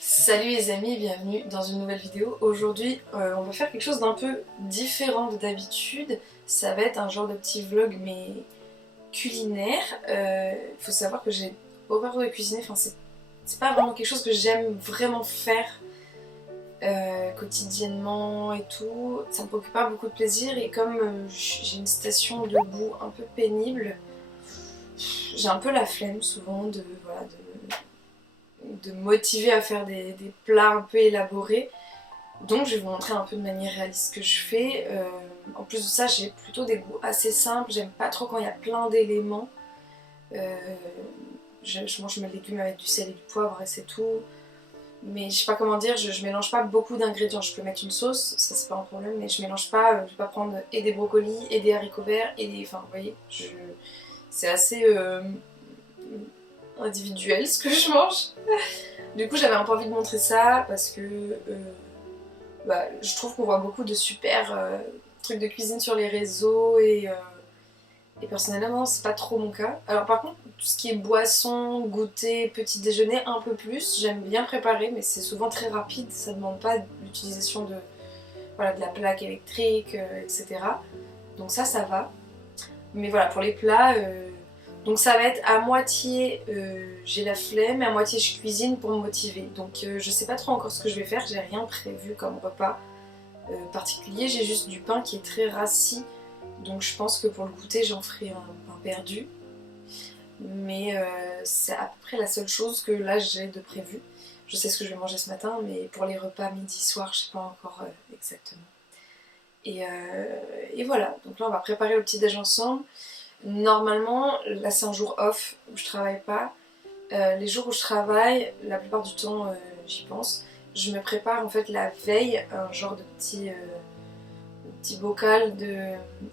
Salut les amis, bienvenue dans une nouvelle vidéo. Aujourd'hui on va faire quelque chose d'un peu différent de d'habitude. Ça va être un genre de petit vlog mais culinaire. Il faut savoir que j'ai horreur de cuisiner, enfin c'est pas vraiment quelque chose que j'aime vraiment faire quotidiennement et tout. Ça me procure pas beaucoup de plaisir et comme j'ai une station debout un peu pénible, j'ai un peu la flemme souvent de me motiver à faire des plats un peu élaborés. Donc je vais vous montrer un peu de manière réaliste ce que je fais. En plus de ça, j'ai plutôt des goûts assez simples. J'aime pas trop quand il y a plein d'éléments. Je mange mes légumes avec du sel et du poivre et c'est tout. Mais je sais pas comment dire, je mélange pas beaucoup d'ingrédients. Je peux mettre une sauce, ça c'est pas un problème, mais je mélange pas. Je vais pas prendre et des brocolis, et des haricots verts, et des... Enfin, vous voyez, c'est assez individuel ce que je mange. Du coup, j'avais un peu envie de montrer ça parce que je trouve qu'on voit beaucoup de super trucs de cuisine sur les réseaux et personnellement, c'est pas trop mon cas. Alors, par contre, tout ce qui est boisson, goûter, petit déjeuner, un peu plus, j'aime bien préparer, mais c'est souvent très rapide, ça demande pas l'utilisation de la plaque électrique, etc. Donc, ça va. Mais voilà, pour les plats. Donc ça va être à moitié j'ai la flemme et à moitié je cuisine pour me motiver. Donc je sais pas trop encore ce que je vais faire, j'ai rien prévu comme repas particulier. J'ai juste du pain qui est très rassis. Donc je pense que pour le goûter j'en ferai un pain perdu. Mais c'est à peu près la seule chose que là j'ai de prévu. Je sais ce que je vais manger ce matin, mais pour les repas midi soir je sais pas encore exactement. Et voilà, donc là on va préparer le petit déj ensemble. Normalement, là c'est un jour off où je travaille pas. Les jours où je travaille, la plupart du temps j'y pense. Je me prépare en fait la veille un genre de petit bocal de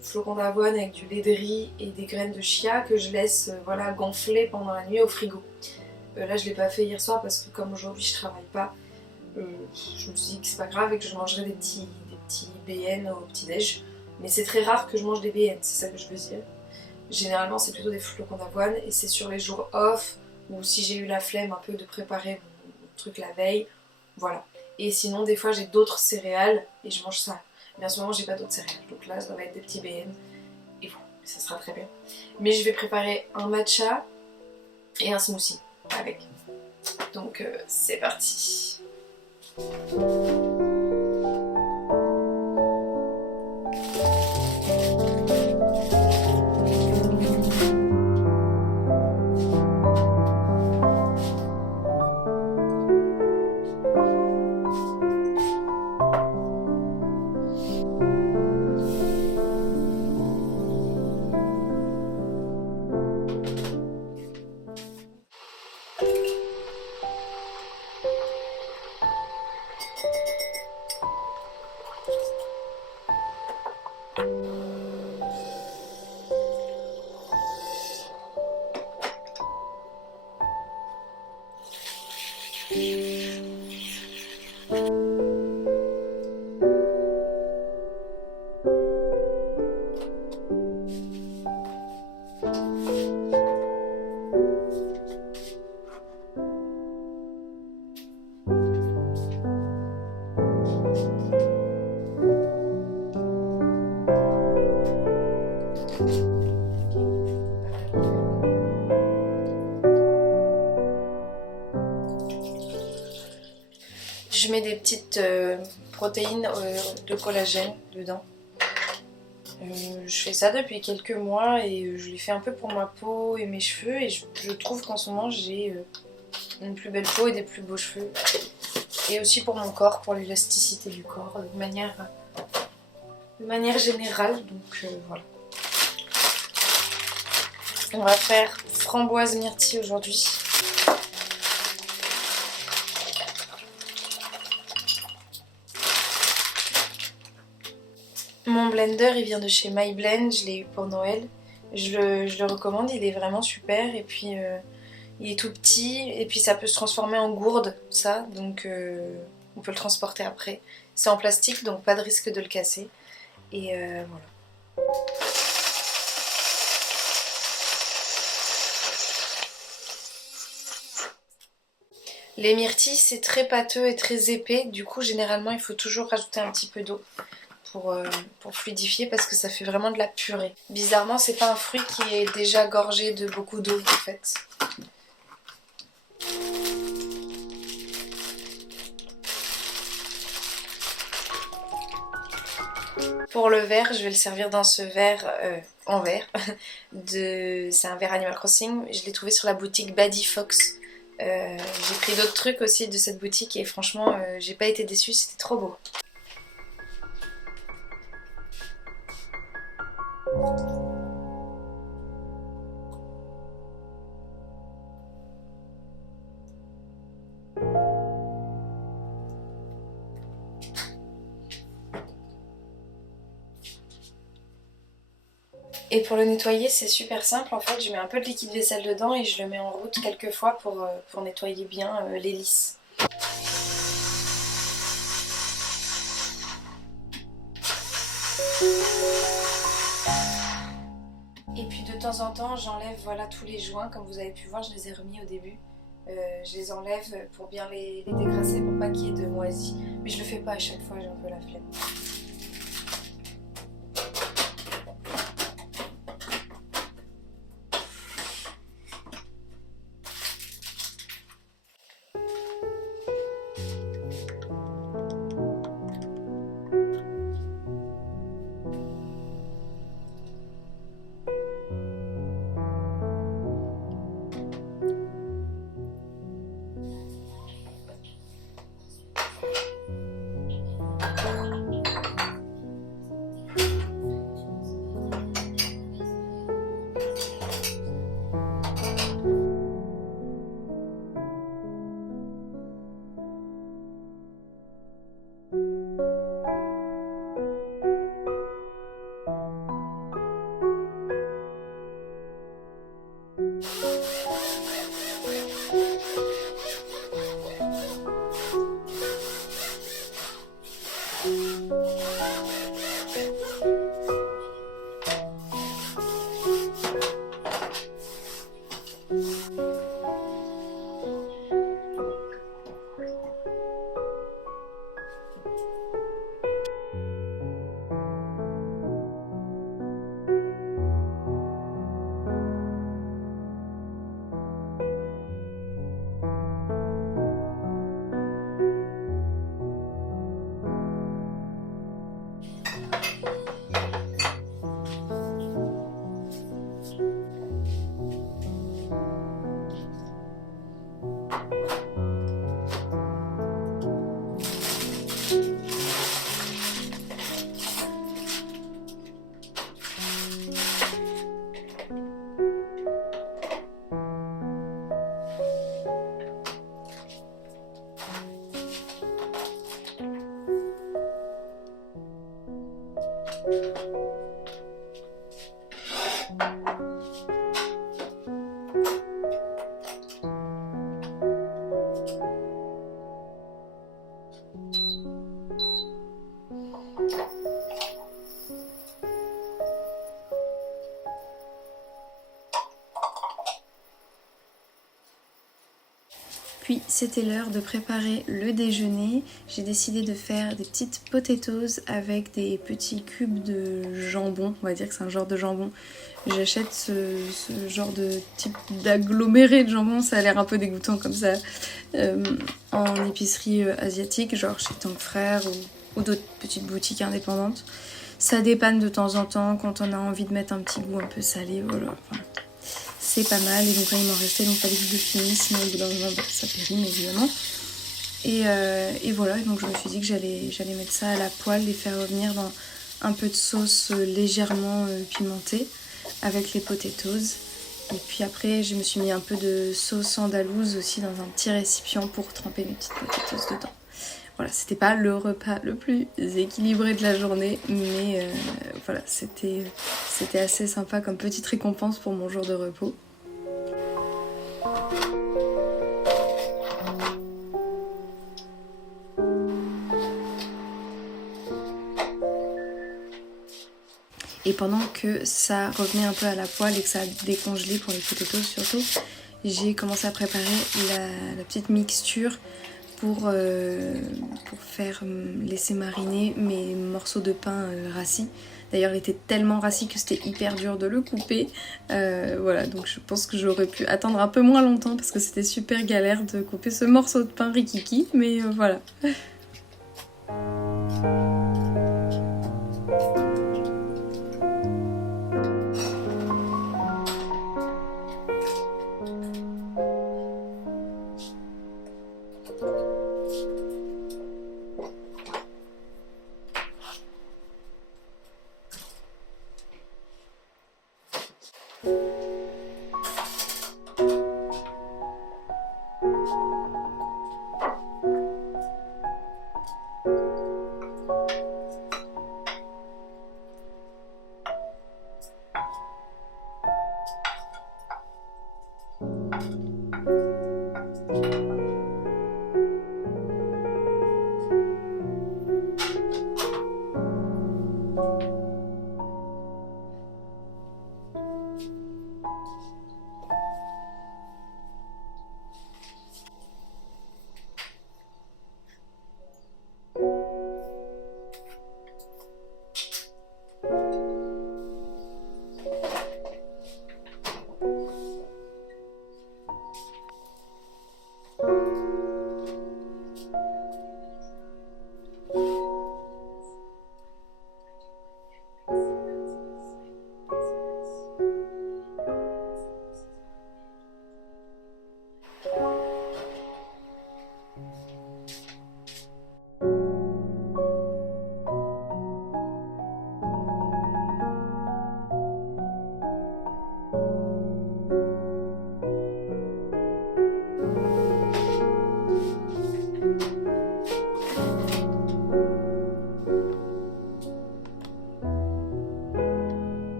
flocons d'avoine avec du lait de riz et des graines de chia que je laisse gonfler pendant la nuit au frigo. Là je l'ai pas fait hier soir parce que comme aujourd'hui je travaille pas, je me suis dit que c'est pas grave et que je mangerai des petits BN au petit déj. Mais c'est très rare que je mange des BN, c'est ça que je veux dire. Généralement c'est plutôt des flocons d'avoine et c'est sur les jours off ou si j'ai eu la flemme un peu de préparer mon truc la veille, voilà. Et sinon des fois j'ai d'autres céréales et je mange ça. Mais en ce moment j'ai pas d'autres céréales, donc là ça va être des petits BN et voilà, ça sera très bien. Mais je vais préparer un matcha et un smoothie avec. Donc c'est parti. Je mets des petites protéines de collagène dedans. Je fais ça depuis quelques mois et je l'ai fait un peu pour ma peau et mes cheveux et je trouve qu'en ce moment j'ai une plus belle peau et des plus beaux cheveux. Et aussi pour mon corps, pour l'élasticité du corps de manière générale. Donc voilà. On va faire framboise myrtille aujourd'hui. Mon blender il vient de chez MyBlend, je l'ai eu pour Noël. Je le recommande, il est vraiment super et puis il est tout petit et puis ça peut se transformer en gourde, ça, donc on peut le transporter après. C'est en plastique donc pas de risque de le casser et voilà. Les myrtilles c'est très pâteux et très épais, du coup généralement il faut toujours rajouter un petit peu d'eau pour fluidifier parce que ça fait vraiment de la purée. Bizarrement c'est pas un fruit qui est déjà gorgé de beaucoup d'eau en fait. Pour le verre, je vais le servir dans ce verre en verre. C'est un verre Animal Crossing. Je l'ai trouvé sur la boutique Baddy Fox. J'ai pris d'autres trucs aussi de cette boutique et franchement, j'ai pas été déçue, c'était trop beau. Et pour le nettoyer, c'est super simple. En fait, je mets un peu de liquide vaisselle dedans et je le mets en route quelques fois pour nettoyer bien les lisses. Et puis de temps en temps, j'enlève voilà, tous les joints. Comme vous avez pu voir, je les ai remis au début. Je les enlève pour bien les dégrasser pour pas qu'il y ait de moisis. Mais je le fais pas à chaque fois, j'ai un peu la flemme. Puis c'était l'heure de préparer le déjeuner. J'ai décidé de faire des petites potatoes avec des petits cubes de jambon. On va dire que c'est un genre de jambon. J'achète ce genre de type d'aggloméré de jambon, ça a l'air un peu dégoûtant comme ça, en épicerie asiatique, genre chez Tank Frères ou d'autres petites boutiques indépendantes. Ça dépanne de temps en temps quand on a envie de mettre un petit goût un peu salé, voilà. Enfin, c'est pas mal, et donc là il m'en restait, donc fallait que je le finisse, sinon au bout d'un moment ça périme évidemment. Et voilà, donc je me suis dit que j'allais mettre ça à la poêle, les faire revenir dans un peu de sauce légèrement pimentée avec les potatoes. Et puis après je me suis mis un peu de sauce andalouse aussi dans un petit récipient pour tremper mes petites potatoes dedans. Voilà, c'était pas le repas le plus équilibré de la journée, mais voilà, c'était assez sympa comme petite récompense pour mon jour de repos. Et pendant que ça revenait un peu à la poêle et que ça a décongelé pour les potatoes surtout, j'ai commencé à préparer la petite mixture pour faire laisser mariner mes morceaux de pain rassis. D'ailleurs, il était tellement rassis que c'était hyper dur de le couper. Voilà, donc je pense que j'aurais pu attendre un peu moins longtemps parce que c'était super galère de couper ce morceau de pain rikiki, mais voilà.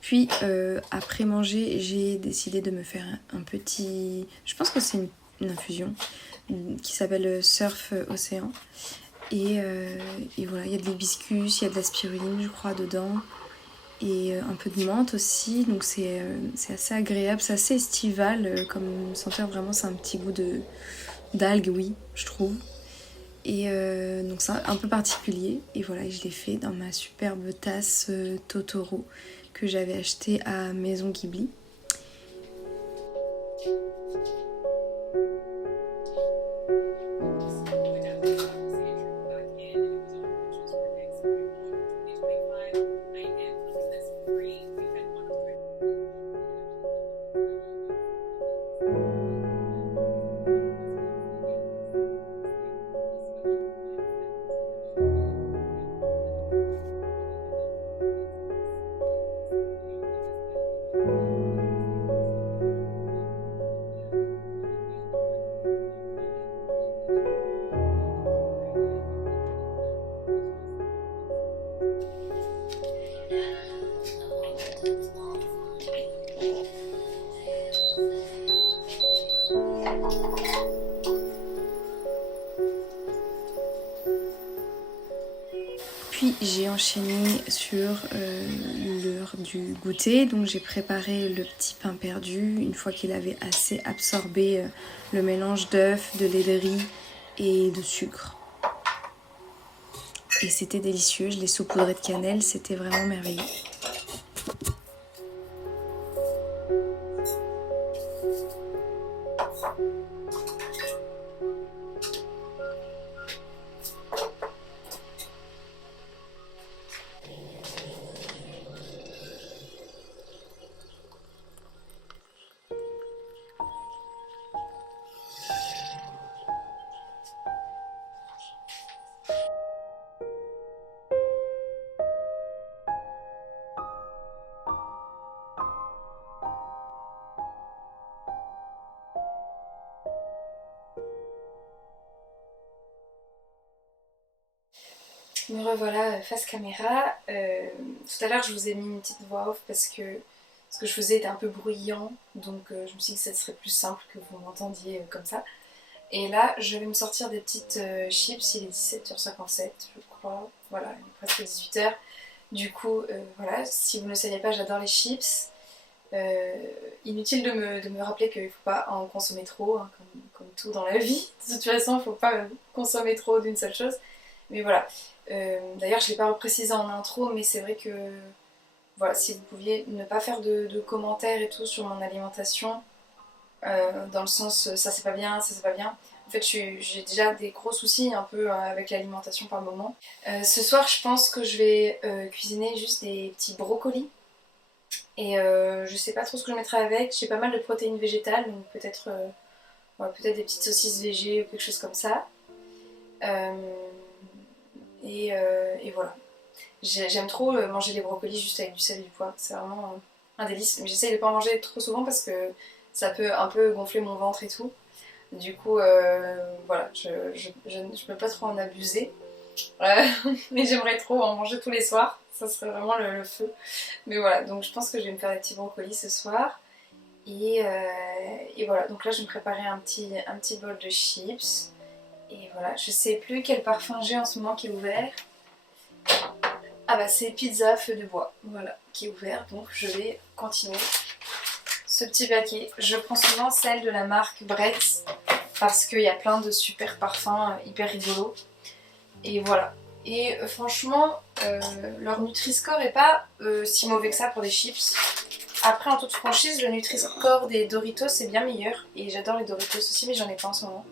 Puis après manger, j'ai décidé de me faire un petit... Je pense que c'est une infusion qui s'appelle Surf Océan. Et voilà, il y a de l'hibiscus, il y a de la spiruline je crois dedans. Et un peu de menthe aussi, donc c'est assez agréable, c'est assez estival comme senteur, vraiment c'est un petit goût d'algue, oui, je trouve. Et donc c'est un peu particulier, et voilà, je l'ai fait dans ma superbe tasse Totoro que j'avais achetée à Maison Ghibli. Puis j'ai enchaîné sur l'heure du goûter, donc j'ai préparé le petit pain perdu une fois qu'il avait assez absorbé le mélange d'œufs, de lait de riz et de sucre. Et c'était délicieux, je l'ai saupoudré de cannelle, c'était vraiment merveilleux. Me revoilà face caméra. Tout à l'heure, je vous ai mis une petite voix off parce que ce que je faisais était un peu bruyant, donc je me suis dit que ça serait plus simple que vous m'entendiez comme ça. Et là, je vais me sortir des petites chips, il est 17h57 je crois, voilà, il est presque 18h. Du coup, voilà, si vous ne le saviez pas, j'adore les chips. Inutile de me rappeler qu'il ne faut pas en consommer trop, hein, comme tout dans la vie. De toute façon, il ne faut pas consommer trop d'une seule chose. Mais voilà. D'ailleurs, je ne l'ai pas reprécisé en intro, mais c'est vrai que voilà, si vous pouviez ne pas faire de commentaires et tout sur mon alimentation, dans le sens ça c'est pas bien, ça c'est pas bien. En fait, j'ai déjà des gros soucis un peu avec l'alimentation par le moment. Ce soir, je pense que je vais cuisiner juste des petits brocolis. Et je sais pas trop ce que je mettrai avec. J'ai pas mal de protéines végétales, donc peut-être peut-être des petites saucisses végé ou quelque chose comme ça. Euh, et voilà. J'aime trop manger les brocolis juste avec du sel et du poivre. C'est vraiment un délice. Mais j'essaye de pas en manger trop souvent parce que ça peut un peu gonfler mon ventre et tout. Du coup, voilà, je peux pas trop en abuser. Mais j'aimerais trop en manger tous les soirs. Ça serait vraiment le feu. Mais voilà, donc je pense que je vais me faire des petits brocolis ce soir. Et voilà, donc là je vais me préparer un petit bol de chips. Et voilà, je sais plus quel parfum j'ai en ce moment qui est ouvert. Ah bah c'est pizza feu de bois, voilà, qui est ouvert. Donc je vais continuer ce petit paquet. Je prends souvent celle de la marque Bretz parce qu'il y a plein de super parfums hyper rigolos. Et voilà. Et franchement, leur Nutri-Score est pas si mauvais que ça pour des chips. Après, en toute franchise, le Nutri-Score des Doritos est bien meilleur. Et j'adore les Doritos aussi, mais j'en ai pas en ce moment.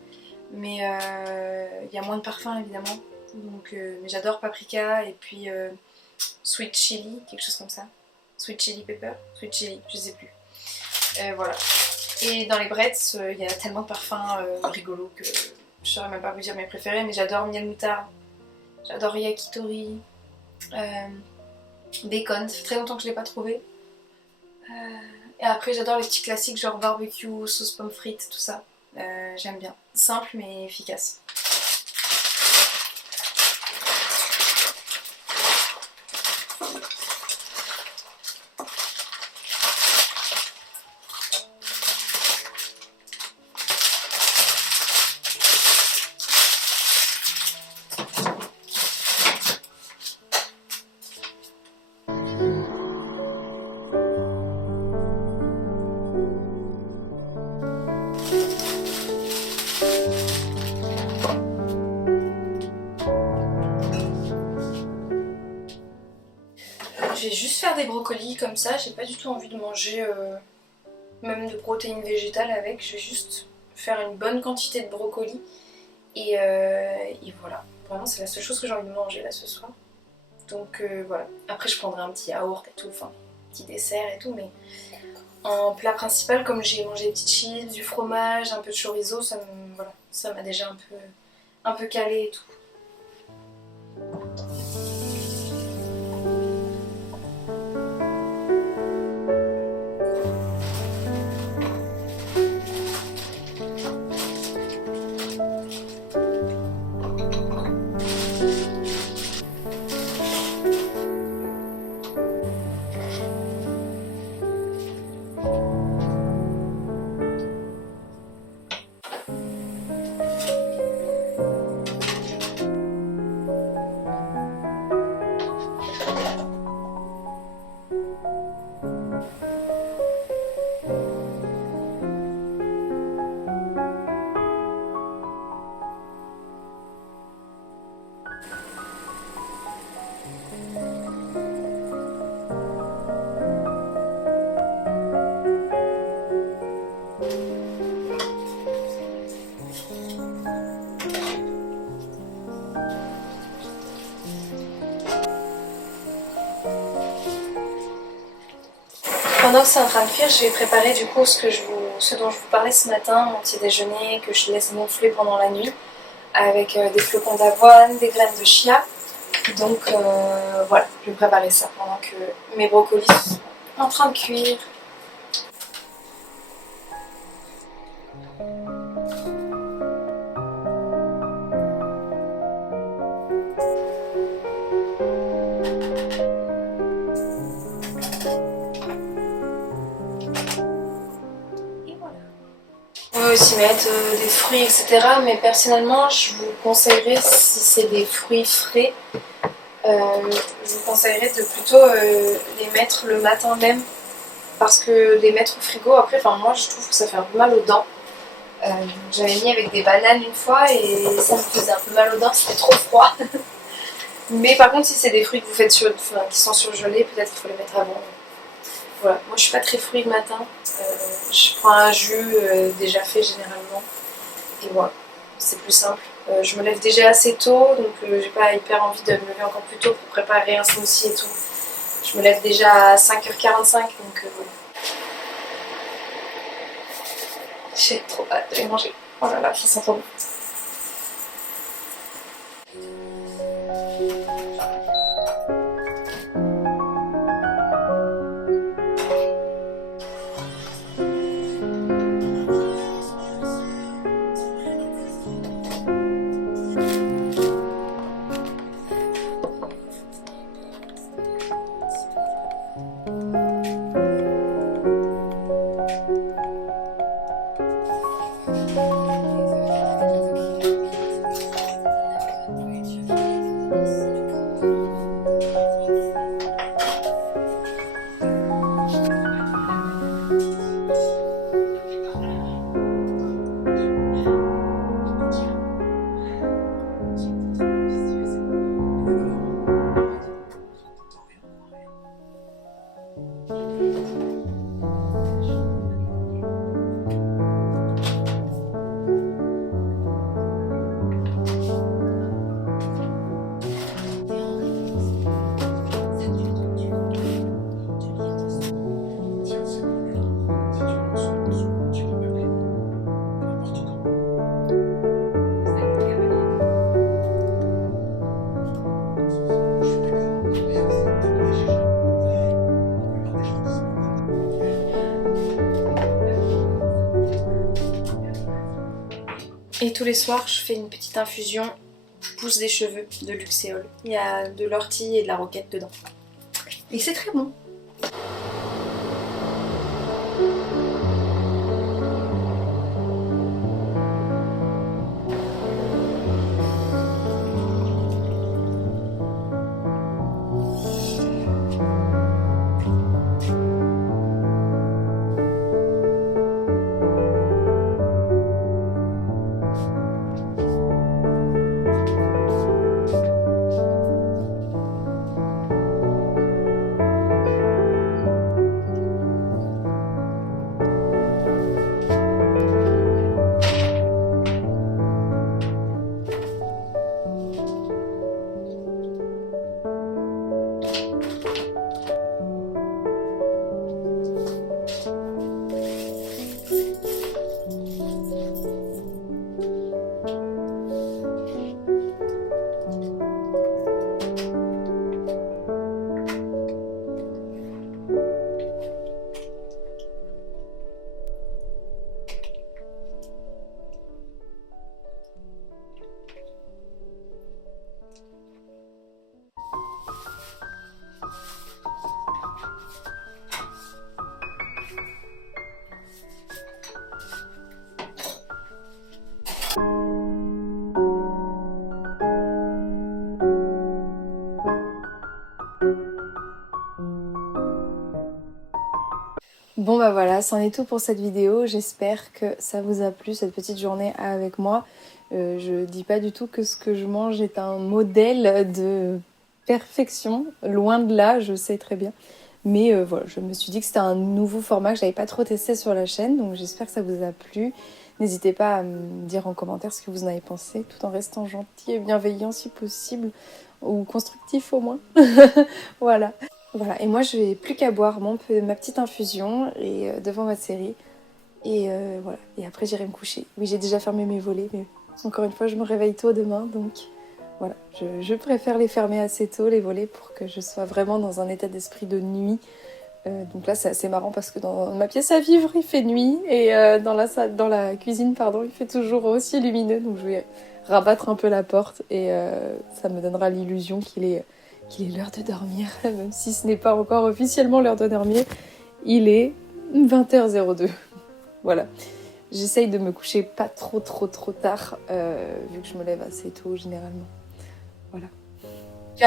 Mais il y a moins de parfums évidemment. Donc, mais j'adore paprika et puis sweet chili, quelque chose comme ça. Sweet chili pepper, sweet chili, je sais plus. Voilà. Et dans les Bretz, il y a tellement de parfums rigolos que je saurais même pas vous dire mes préférés. Mais j'adore miel moutarde, j'adore yakitori, bacon. Ça fait très longtemps que je l'ai pas trouvé. Et après, j'adore les petits classiques genre barbecue, sauce pommes frites, tout ça. J'aime bien. Simple mais efficace. Je vais juste faire des brocolis comme ça, j'ai pas du tout envie de manger même de protéines végétales avec, je vais juste faire une bonne quantité de brocolis et voilà. Vraiment c'est la seule chose que j'ai envie de manger là ce soir. Donc voilà. Après je prendrai un petit yaourt et tout, enfin un petit dessert et tout, mais en plat principal comme j'ai mangé des petites chips, du fromage, un peu de chorizo, voilà, ça m'a déjà un peu calé et tout. Pendant que c'est en train de cuire, je vais préparer du coup ce dont je vous parlais ce matin, mon petit déjeuner que je laisse gonfler pendant la nuit avec des flocons d'avoine, des graines de chia. Donc voilà, je vais préparer ça pendant que mes brocolis sont en train de cuire. aussi mettre des fruits, etc. Mais personnellement, je vous conseillerais, si c'est des fruits frais, je vous conseillerais de plutôt les mettre le matin même. Parce que les mettre au frigo, après, enfin moi je trouve que ça fait un peu mal aux dents. J'avais mis avec des bananes une fois et ça me faisait un peu mal aux dents, c'était trop froid. Mais par contre, si c'est des fruits que vous faites qui sont surgelés, peut-être qu'il faut les mettre avant. Voilà, moi je suis pas très fruit le matin. Je prends un jus déjà fait généralement. Et voilà, c'est plus simple. Je me lève déjà assez tôt, donc j'ai pas hyper envie de me lever encore plus tôt pour préparer un smoothie et tout. Je me lève déjà à 5h45, donc voilà. J'ai trop hâte de les manger. Oh là là, ça sent trop bon. Et tous les soirs, je fais une petite infusion pousse des cheveux de Luxéol. Il y a de l'ortie et de la roquette dedans. Et c'est très bon. Bon bah voilà, c'en est tout pour cette vidéo. J'espère que ça vous a plu, cette petite journée avec moi. Je dis pas du tout que ce que je mange est un modèle de perfection, loin de là, je sais très bien. Mais voilà, je me suis dit que c'était un nouveau format que j'avais pas trop testé sur la chaîne, donc j'espère que ça vous a plu. N'hésitez pas à me dire en commentaire ce que vous en avez pensé, tout en restant gentil et bienveillant si possible, ou constructif au moins. Voilà. Voilà, et moi je vais plus qu'à boire ma petite infusion et devant ma série. Et voilà, et après j'irai me coucher. Oui, j'ai déjà fermé mes volets, mais encore une fois je me réveille tôt demain, donc voilà. Je préfère les fermer assez tôt, les volets, pour que je sois vraiment dans un état d'esprit de nuit. Donc là c'est assez marrant parce que dans ma pièce à vivre il fait nuit, et dans la cuisine pardon, il fait toujours aussi lumineux, donc je vais rabattre un peu la porte et ça me donnera l'illusion qu'il est l'heure de dormir, même si ce n'est pas encore officiellement l'heure de dormir. Il est 20h02. Voilà. j'essaye de me coucher pas trop tard, vu que je me lève assez tôt généralement. Voilà.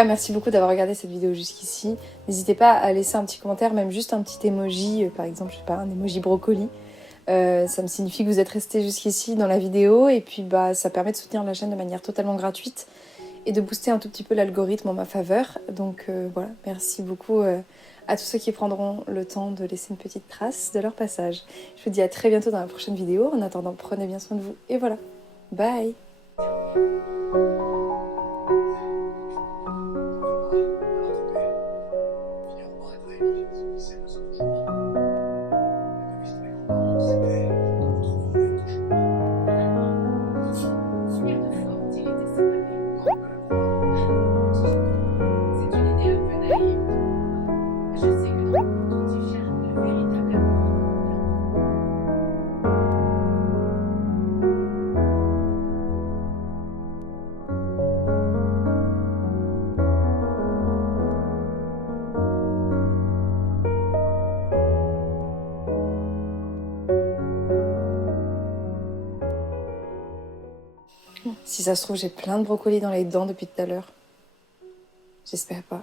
Merci beaucoup d'avoir regardé cette vidéo jusqu'ici. N'hésitez pas à laisser un petit commentaire, même juste un petit emoji, par exemple, je sais pas, un emoji brocoli. Ça me signifie que vous êtes resté jusqu'ici dans la vidéo et puis bah, ça permet de soutenir la chaîne de manière totalement gratuite et de booster un tout petit peu l'algorithme en ma faveur. Donc voilà, merci beaucoup à tous ceux qui prendront le temps de laisser une petite trace de leur passage. Je vous dis à très bientôt dans la prochaine vidéo. En attendant, prenez bien soin de vous et voilà. Bye! Si ça se trouve, j'ai plein de brocolis dans les dents depuis tout à l'heure. J'espère pas.